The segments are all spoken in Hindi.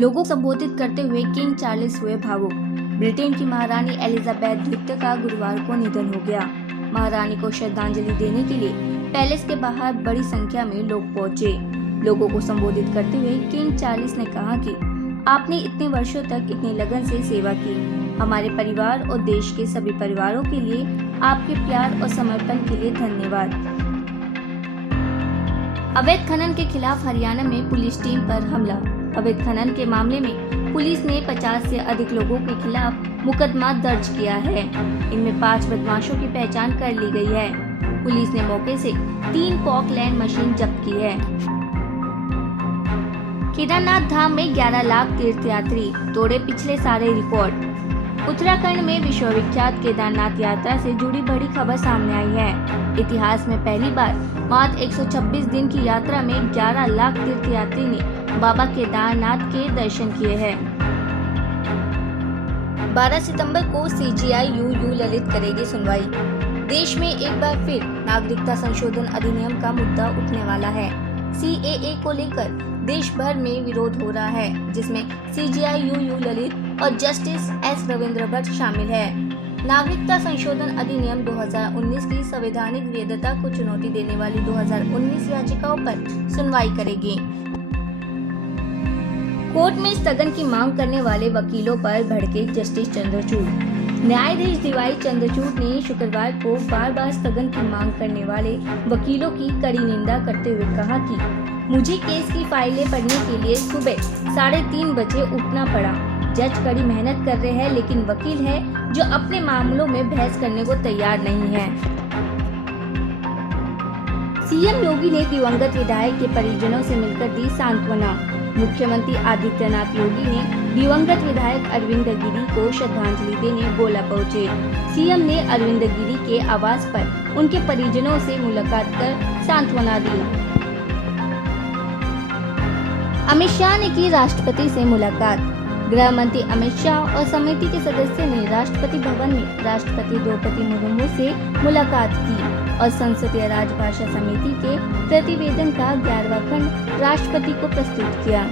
लोगों को संबोधित करते हुए किंग चार्ल्स हुए भावुक। ब्रिटेन की महारानी एलिजाबेथ द्वितीय का गुरुवार को निधन हो गया। महारानी को श्रद्धांजलि देने के लिए पैलेस के बाहर बड़ी संख्या में लोग पहुंचे। लोगों को संबोधित करते हुए किंग चार्ल्स ने कहा कि आपने इतने वर्षों तक इतनी लगन से सेवा की। हमारे परिवार और देश के सभी परिवारों के लिए आपके प्यार और समर्पण के लिए धन्यवाद। अवैध खनन के खिलाफ हरियाणा में पुलिस टीम पर हमला। अवैध खनन के मामले में पुलिस ने 50 से अधिक लोगों के खिलाफ मुकदमा दर्ज किया है। इनमें 5 बदमाशों की पहचान कर ली गई है। पुलिस ने मौके से 3 पॉकलैंड मशीन जब्त की है। केदारनाथ धाम में 11 लाख तीर्थयात्री, तोड़े पिछले सारे रिकॉर्ड। उत्तराखंड में विश्वविख्यात केदारनाथ यात्रा से जुड़ी बड़ी खबर सामने आई है। इतिहास में पहली बार मात्र 126 दिन की यात्रा में 11 लाख तीर्थयात्री ने बाबा केदारनाथ के दर्शन किए हैं। 12 सितंबर को CJI UU ललित करेगी सुनवाई। देश में एक बार फिर नागरिकता संशोधन अधिनियम का मुद्दा उठने वाला है। CAA को लेकर देश भर में विरोध हो रहा है, जिसमें CJI UU ललित और जस्टिस S रविंद्र भट्ट शामिल है। नागरिकता संशोधन अधिनियम 2019 की संवैधानिक वैधता को चुनौती देने वाली 2019 याचिकाओं पर सुनवाई करेगी। कोर्ट में स्थगन की मांग करने वाले वकीलों पर भड़के जस्टिस चंद्रचूड़। न्यायाधीश DY चंद्रचूड़ ने शुक्रवार को बार स्थगन की मांग करने वाले वकीलों की कड़ी निंदा करते हुए कहा कि मुझे केस की फाइलें पढ़ने के लिए सुबह 3:30 बजे उठना पड़ा। जज कड़ी मेहनत कर रहे हैं, लेकिन वकील है जो अपने मामलों में बहस करने को तैयार नहीं है। CM योगी ने दिवंगत विधायक के परिजनों से मिलकर दी सांत्वना। मुख्यमंत्री आदित्यनाथ योगी ने दिवंगत विधायक अरविंद गिरी को श्रद्धांजलि देने गोला पहुंचे। CM ने अरविंद गिरी के आवास पर उनके परिजनों से मुलाकात कर सांत्वना दी। अमित शाह ने की राष्ट्रपति से मुलाकात। गृह मंत्री अमित शाह और समिति के सदस्य ने राष्ट्रपति भवन में राष्ट्रपति द्रौपदी मुर्मू से मुलाकात की और संसदीय राजभाषा समिति के प्रतिवेदन का 11वां खंड राष्ट्रपति को प्रस्तुत किया।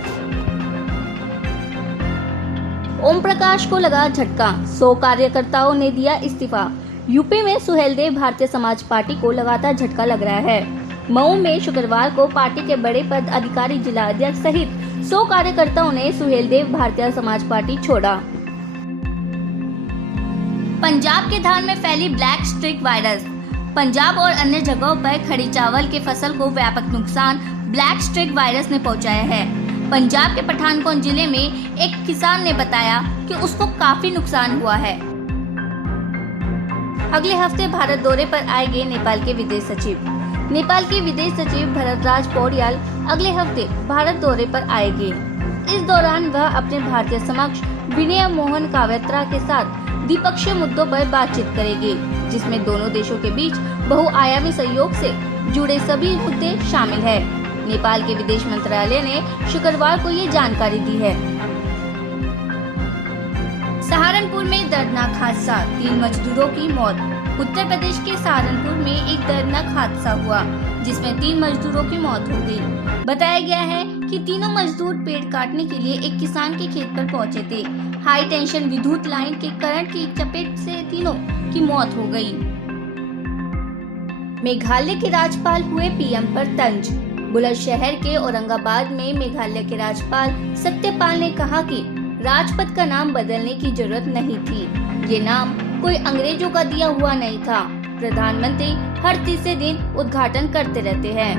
ओम प्रकाश को लगा झटका, 100 कार्यकर्ताओं ने दिया इस्तीफा। यूपी में सुहेलदेव भारतीय समाज पार्टी को लगातार झटका लग रहा है। मऊ में शुक्रवार को पार्टी के बड़े पद अधिकारी, जिला अध्यक्ष सहित 100 कार्यकर्ताओं ने सुहेलदेव भारतीय समाज पार्टी छोड़ा। पंजाब के धान में फैली ब्लैक स्ट्रिक वायरस। पंजाब और अन्य जगहों पर खड़ी चावल के फसल को व्यापक नुकसान ब्लैक स्ट्रिक वायरस ने पहुंचाया है। पंजाब के पठानकोट जिले में एक किसान ने बताया कि उसको काफी नुकसान हुआ है। अगले हफ्ते भारत दौरे पर आएंगे नेपाल के विदेश सचिव। नेपाल के विदेश सचिव भरतराज पौड़ियाल अगले हफ्ते भारत दौरे पर आएंगे। इस दौरान वह अपने भारतीय समक्ष विनय मोहन कावेत्रा के साथ द्विपक्षीय मुद्दों पर बातचीत करेंगे, जिसमें दोनों देशों के बीच बहुआयामी सहयोग से जुड़े सभी मुद्दे शामिल है। नेपाल के विदेश मंत्रालय ने शुक्रवार को ये जानकारी दी है। सहारनपुर में दर्दनाक हादसा, 3 मजदूरों की मौत। उत्तर प्रदेश के सहारनपुर में एक दर्दनाक हादसा हुआ, जिसमें 3 मजदूरों की मौत हो गई। बताया गया है कि तीनों मजदूर पेड़ काटने के लिए एक किसान के खेत पर पहुंचे थे। हाई टेंशन विद्युत लाइन के करंट की चपेट से तीनों की मौत हो गई। मेघालय के राज्यपाल हुए PM पर तंज। बुलंदशहर के औरंगाबाद में मेघालय के राज्यपाल सत्यपाल ने कहा कि राजपथ का नाम बदलने की जरूरत नहीं थी। ये नाम कोई अंग्रेजों का दिया हुआ नहीं था। प्रधानमंत्री हर तीसरे दिन उद्घाटन करते रहते हैं।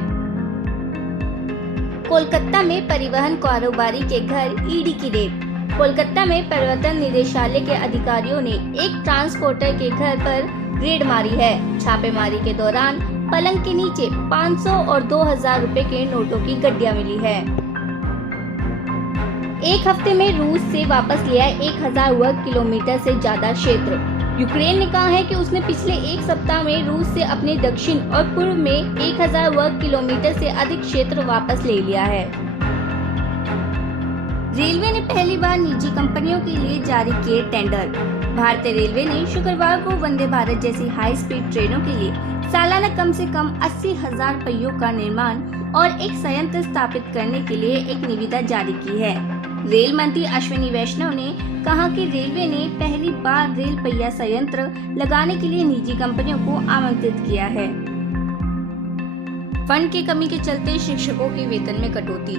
कोलकाता में परिवहन कारोबारी के घर ED की रेड। कोलकाता में प्रवर्तन निदेशालय के अधिकारियों ने एक ट्रांसपोर्टर के घर पर रेड मारी है। छापेमारी के दौरान पलंग के नीचे 500 और 2000 रुपए के नोटों की गड्डियां मिली है। एक हफ्ते में रूस से वापस लिया 1000 वर्ग किलोमीटर से ज्यादा क्षेत्र। यूक्रेन ने कहा है कि उसने पिछले एक सप्ताह में रूस से अपने दक्षिण और पूर्व में 1000 वर्ग किलोमीटर से अधिक क्षेत्र वापस ले लिया है। रेलवे ने पहली बार निजी कंपनियों के लिए जारी किए टेंडर। भारतीय रेलवे ने शुक्रवार को वंदे भारत जैसी हाई स्पीड ट्रेनों के लिए सालाना कम से कम 80,000 पहियों का निर्माण और एक संयंत्र स्थापित करने के लिए एक निविदा जारी की है। रेल मंत्री अश्विनी वैष्णव ने कहा कि रेलवे ने पहली बार रेल पहिया संयंत्र लगाने के लिए निजी कंपनियों को आमंत्रित किया है। फंड की कमी के चलते शिक्षकों के वेतन में कटौती।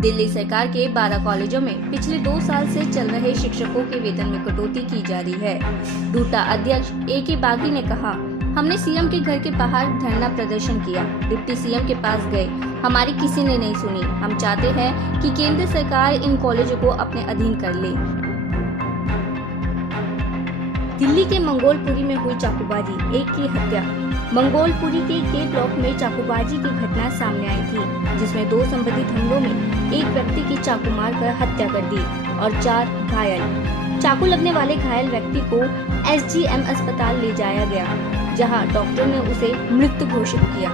दिल्ली सरकार के 12 कॉलेजों में पिछले 2 साल से चल रहे शिक्षकों के वेतन में कटौती की जा रही है। डूटा अध्यक्ष A.K. बागी ने कहा, हमने सीएम के घर के बाहर धरना प्रदर्शन किया, डिप्टी सीएम के पास गए, हमारी किसी ने नहीं सुनी। हम चाहते हैं कि केंद्र सरकार इन कॉलेजों को अपने अधीन कर ले। दिल्ली के मंगोलपुरी में हुई चाकूबाजी, एक की हत्या। मंगोलपुरी के ब्लॉक में चाकूबाजी की घटना सामने आई थी, जिसमें 2 संबंधित हमलों में एक व्यक्ति की चाकू मारकर हत्या कर दी और 4 घायल। चाकू लगने वाले घायल व्यक्ति को SGM अस्पताल ले जाया गया, जहां डॉक्टर ने उसे मृत घोषित किया।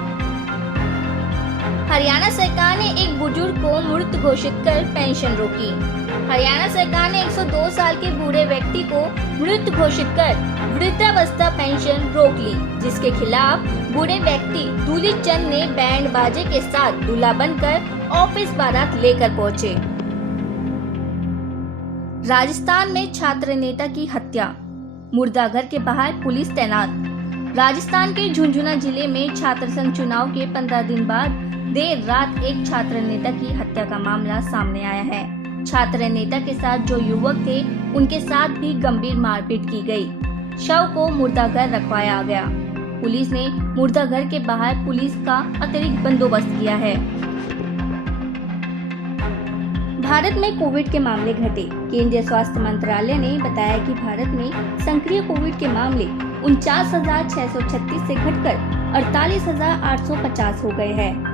हरियाणा सरकार ने एक बुजुर्ग को मृत घोषित कर पेंशन रोकी। हरियाणा सरकार ने 102 साल के बूढ़े व्यक्ति को मृत घोषित कर वृद्धावस्था पेंशन रोक ली, जिसके खिलाफ बूढ़े व्यक्ति दूली चंद ने बैंड बाजे के साथ दूल्हा बनकर ऑफिस बारात लेकर पहुंचे। राजस्थान में छात्र नेता की हत्या, मुर्दाघर के बाहर पुलिस तैनात। राजस्थान के झुंझुनू जिले में छात्र संघ चुनाव के 15 दिन बाद देर रात एक छात्र नेता की हत्या का मामला सामने आया है। छात्र नेता के साथ जो युवक थे, उनके साथ भी गंभीर मारपीट की गई। शव को मुर्दाघर रखवाया गया। पुलिस ने मुर्दाघर के बाहर पुलिस का अतिरिक्त बंदोबस्त किया है। भारत में कोविड के मामले घटे। केंद्रीय स्वास्थ्य मंत्रालय ने बताया कि भारत में सक्रिय कोविड के मामले 49,636 से घटकर 48,850 हो गए हैं।